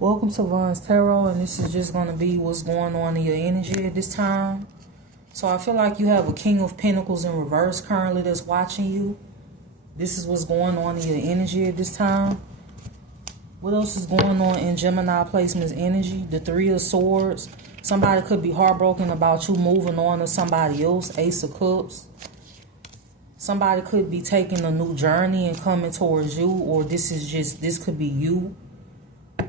Welcome to Von's Tarot, and this is just going to be what's going on in your energy at this time. So I feel like you have a King of Pentacles in reverse currently that's watching you. This is what's going on in your energy at this time. What else is going on in Gemini placement's energy? The Three of Swords. Somebody could be heartbroken about you moving on to somebody else. Ace of Cups. Somebody could be taking a new journey and coming towards you, or this could be you.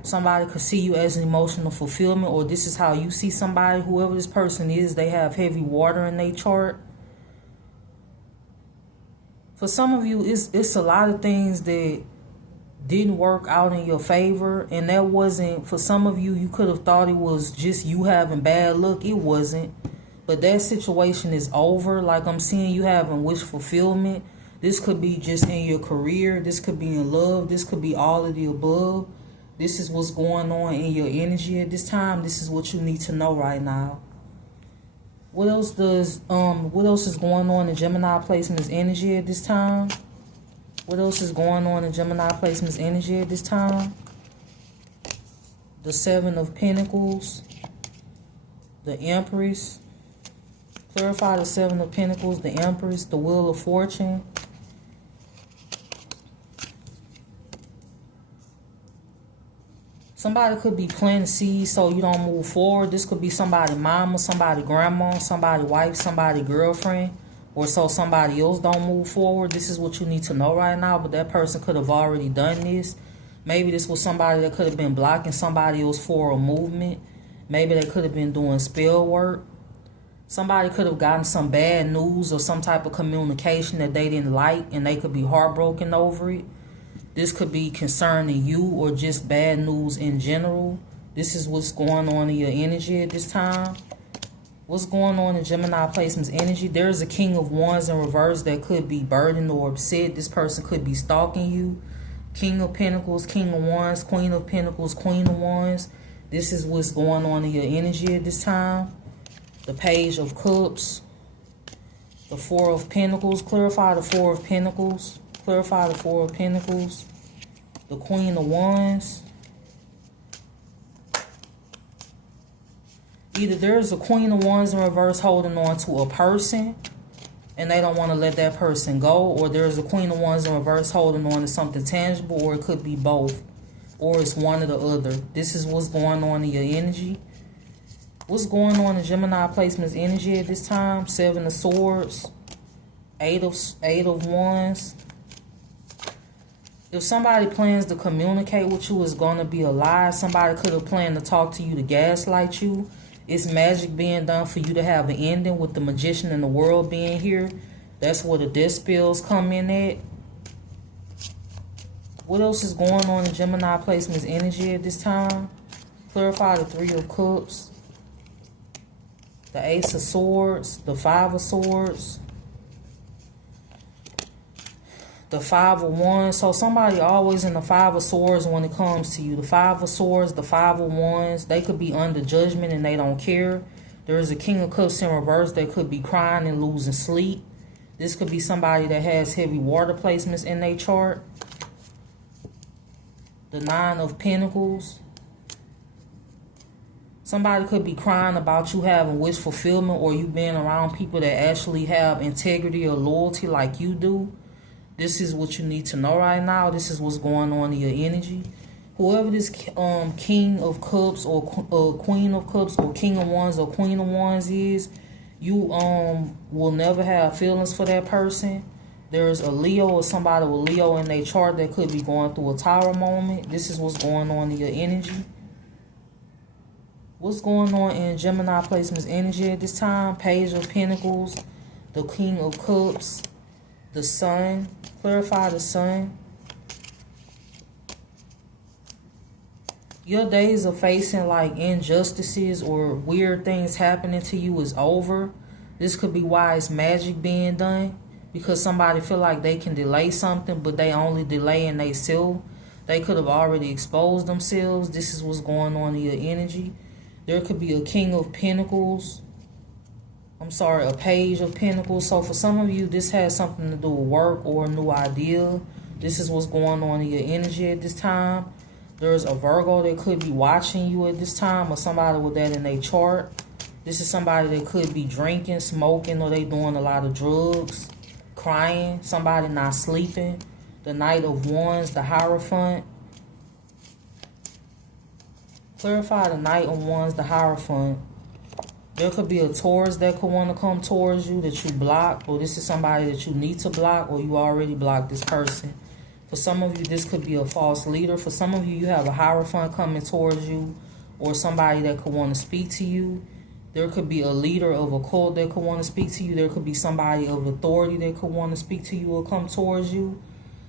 Somebody could see you as an emotional fulfillment, or this is how you see somebody. Whoever this person is, they have heavy water in their chart. For some of you, it's a lot of things that didn't work out in your favor, and that wasn't, for some of you, you could have thought it was just you having bad luck. It wasn't. But that situation is over. Like I'm seeing you having wish fulfillment. This could be just in your career. This could be in love. This could be all of the above. This is what's going on in your energy at this time. This is what you need to know right now. What else is going on in Gemini placement's energy at this time? What else is going on in Gemini placement's energy at this time? The Seven of Pentacles, the Empress. Clarify the Seven of Pentacles, the Empress, the Wheel of Fortune. Somebody could be planting seeds so you don't move forward. This could be somebody mama, somebody grandma, somebody wife, somebody girlfriend, or so somebody else don't move forward. This is what you need to know right now, but that person could have already done this. Maybe this was somebody that could have been blocking somebody else for a movement. Maybe they could have been doing spell work. Somebody could have gotten some bad news or some type of communication that they didn't like, and they could be heartbroken over it. This could be concerning you or just bad news in general. This is what's going on in your energy at this time. What's going on in Gemini placement's energy? There's a King of Wands in reverse that could be burdened or upset. This person could be stalking you. King of Pentacles, King of Wands, Queen of Pentacles, Queen of Wands. This is what's going on in your energy at this time. The Page of Cups. The Four of Pentacles. Clarify the Four of Pentacles. Clarify the Four of Pentacles. The Queen of Wands. Either there's a Queen of Wands in reverse holding on to a person and they don't want to let that person go, or there's a Queen of Wands in reverse holding on to something tangible, or it could be both, or it's one or the other. This is what's going on in your energy. What's going on in Gemini placement's energy at this time? Seven of Swords. Eight of Wands. If somebody plans to communicate with you, it's going to be a lie. Somebody could have planned to talk to you to gaslight you. It's magic being done for you to have an ending, with the Magician in the World being here. That's where the death spells come in at. What else is going on in Gemini placement's energy at this time? Clarify the Three of Cups. The Ace of Swords. The Five of Swords. The Five of Wands. So somebody always in the Five of Swords when it comes to you. The Five of Swords, the Five of Wands. They could be under judgment and they don't care. There is a King of Cups in reverse that could be crying and losing sleep. This could be somebody that has heavy water placements in their chart. The Nine of Pentacles. Somebody could be crying about you having wish fulfillment, or you being around people that actually have integrity or loyalty like you do. This is what you need to know right now. This is what's going on in your energy. Whoever this King of Cups or Queen of Cups or King of Wands or Queen of Wands is, you will never have feelings for that person. There's a Leo or somebody with Leo in their chart that could be going through a tower moment. This is what's going on in your energy. What's going on in Gemini placement's energy at this time? Page of Pentacles, the King of Cups, the Sun. Clarify the Sun. Your days of facing like injustices or weird things happening to you is over. This could be why it's magic being done, because somebody feel like they can delay something, but they only delay in themselves. They could have already exposed themselves. This is what's going on in your energy. There could be a King of Pentacles. A Page of Pentacles. So for some of you, this has something to do with work or a new idea. This is what's going on in your energy at this time. There's a Virgo that could be watching you at this time, or somebody with that in their chart. This is somebody that could be drinking, smoking, or they doing a lot of drugs, crying, somebody not sleeping. The Knight of Wands, the Hierophant. Clarify the Knight of Wands, the Hierophant. There could be a Taurus that could want to come towards you that you block, or this is somebody that you need to block, or you already blocked this person. For some of you, this could be a false leader. For some of you, you have a Hierophant coming towards you, or somebody that could want to speak to you. There could be a leader of a cult that could want to speak to you. There could be somebody of authority that could want to speak to you or come towards you.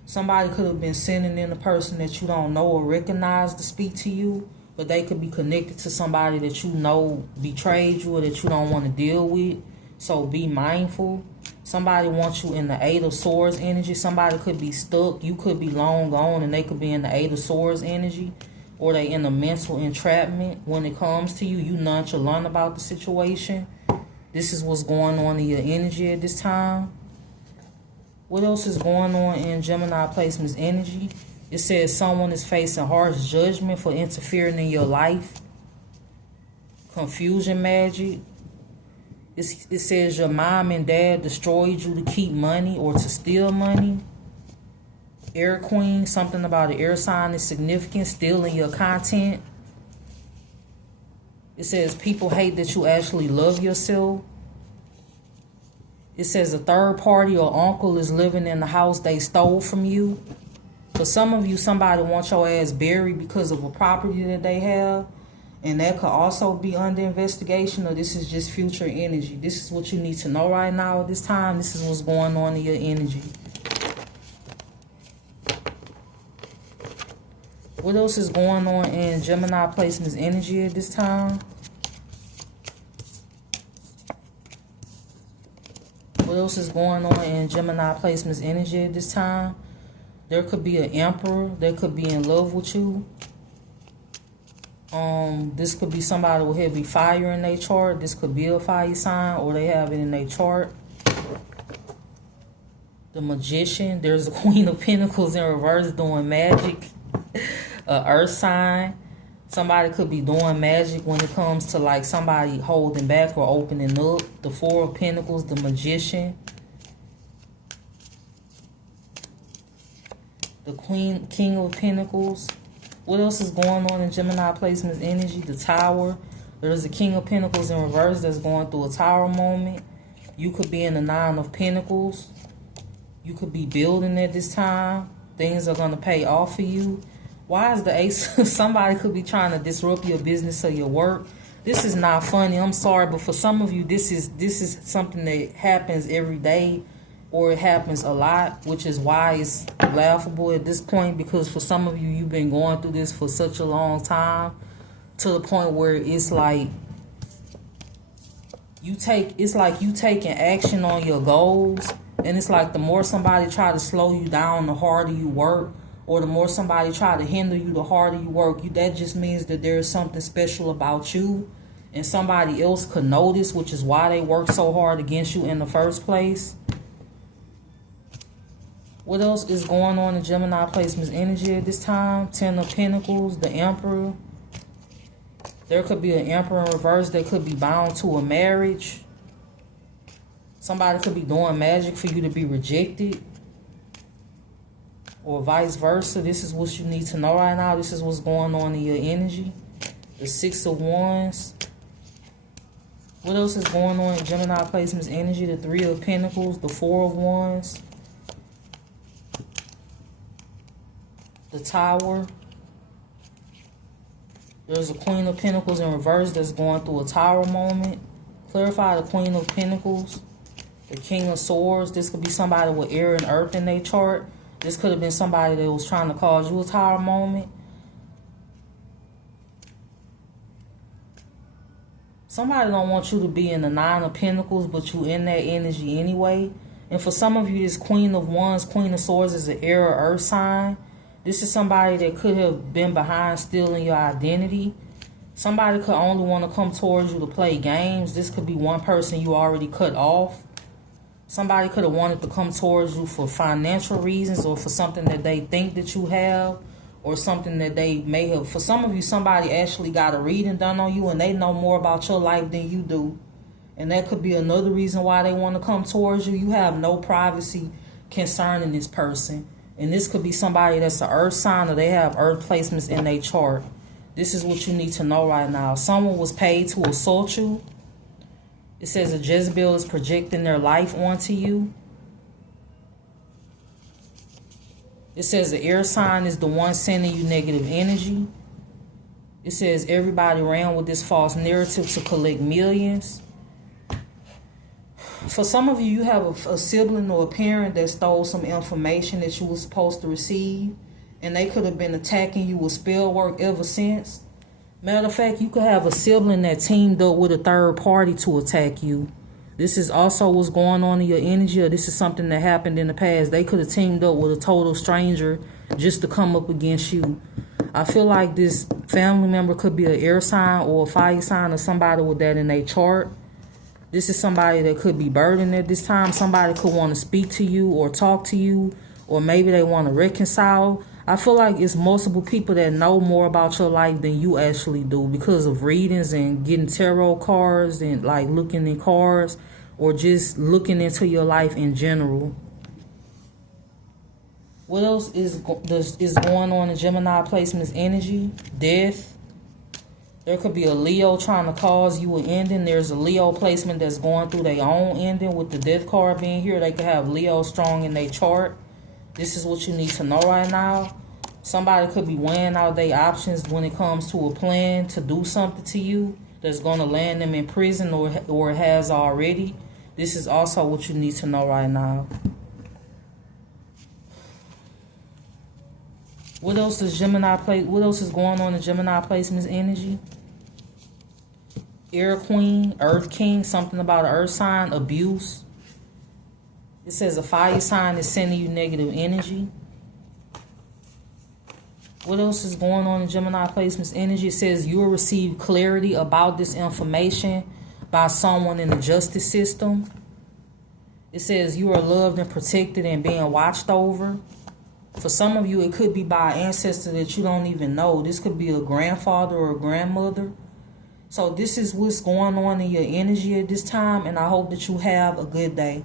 Somebody could have been sending in a person that you don't know or recognize to speak to you, but they could be connected to somebody that you know betrayed you or that you don't want to deal with. So be mindful. Somebody wants you in the Eight of Swords energy. Somebody could be stuck. You could be long gone and they could be in the Eight of Swords energy. Or they in a mental entrapment. When it comes to you, you nonchalant about the situation. This is what's going on in your energy at this time. What else is going on in Gemini placement's energy? It says someone is facing harsh judgment for interfering in your life. Confusion magic. It says your mom and dad destroyed you to keep money or to steal money. Air Queen, something about an air sign is significant, stealing your content. It says people hate that you actually love yourself. It says a third party or uncle is living in the house they stole from you. For some of you, somebody wants your ass buried because of a property that they have. And that could also be under investigation, or this is just future energy. This is what you need to know right now at this time. This is what's going on in your energy. What else is going on in Gemini placement's energy at this time? What else is going on in Gemini placement's energy at this time? There could be an emperor that could be in love with you. This could be somebody with heavy fire in their chart. This could be a fire sign, or they have it in their chart. The Magician. There's a Queen of Pentacles in reverse doing magic. Earth sign. Somebody could be doing magic when it comes to like somebody holding back or opening up. The Four of Pentacles, the Magician. The King of Pentacles. What else is going on in Gemini placement's energy? The Tower. There's a King of Pentacles in reverse that's going through a Tower moment. You could be in the Nine of Pentacles. You could be building at this time. Things are going to pay off for you. Why is the Ace? Somebody could be trying to disrupt your business or your work. This is not funny. I'm sorry, but for some of you, this is something that happens every day, or it happens a lot, which is why it's laughable at this point, because for some of you, you've been going through this for such a long time, to the point where it's like you taking action on your goals, and it's like the more somebody try to slow you down, the harder you work, or the more somebody try to hinder you, the harder you work. That just means that there is something special about you, and somebody else could notice, which is why they work so hard against you in the first place. What else is going on in Gemini placement's energy at this time? Ten of Pentacles, the Emperor. There could be an Emperor in reverse that could be bound to a marriage. Somebody could be doing magic for you to be rejected, or vice versa. This is what you need to know right now. This is what's going on in your energy. The Six of Wands. What else is going on in Gemini placement's energy? The Three of Pentacles, the Four of Wands. The Tower. There's a Queen of Pentacles in reverse that's going through a Tower moment. Clarify the Queen of Pentacles. The King of Swords. This could be somebody with air and earth in their chart. This could have been somebody that was trying to cause you a Tower moment. Somebody don't want you to be in the Nine of Pentacles, but you in that energy anyway. And for some of you, this Queen of Wands, Queen of Swords is an air or earth sign. This is somebody that could have been behind stealing your identity. Somebody could only want to come towards you to play games. This could be one person you already cut off. Somebody could have wanted to come towards you for financial reasons, or for something that they think that you have, or something that they may have. For some of you, somebody actually got a reading done on you and they know more about your life than you do. And that could be another reason why they want to come towards you. You have no privacy concerning this person. And this could be somebody that's an earth sign or they have earth placements in their chart. This is what you need to know right now. Someone was paid to assault you. It says a Jezebel is projecting their life onto you. It says the air sign is the one sending you negative energy. It says everybody ran with this false narrative to collect millions. For some of you, you have a sibling or a parent that stole some information that you were supposed to receive. And they could have been attacking you with spell work ever since. Matter of fact, you could have a sibling that teamed up with a third party to attack you. This is also what's going on in your energy, or this is something that happened in the past. They could have teamed up with a total stranger just to come up against you. I feel like this family member could be an air sign or a fire sign or somebody with that in their chart. This is somebody that could be burdened at this time. Somebody could want to speak to you or talk to you, or maybe they want to reconcile. I feel like it's multiple people that know more about your life than you actually do because of readings and getting tarot cards and like looking in cards or just looking into your life in general. What else is going on in Gemini placements energy? Death. There could be a Leo trying to cause you an ending. There's a Leo placement that's going through their own ending with the death card being here. They could have Leo strong in their chart. This is what you need to know right now. Somebody could be weighing out their options when it comes to a plan to do something to you that's going to land them in prison or has already. This is also what you need to know right now. What else is What else is going on in Gemini placements energy? Air Queen, Earth King, something about an earth sign, abuse. It says a fire sign is sending you negative energy. What else is going on in Gemini placements energy? It says you will receive clarity about this information by someone in the justice system. It says you are loved and protected and being watched over. For some of you, it could be by an ancestor that you don't even know. This could be a grandfather or a grandmother. So this is what's going on in your energy at this time, and I hope that you have a good day.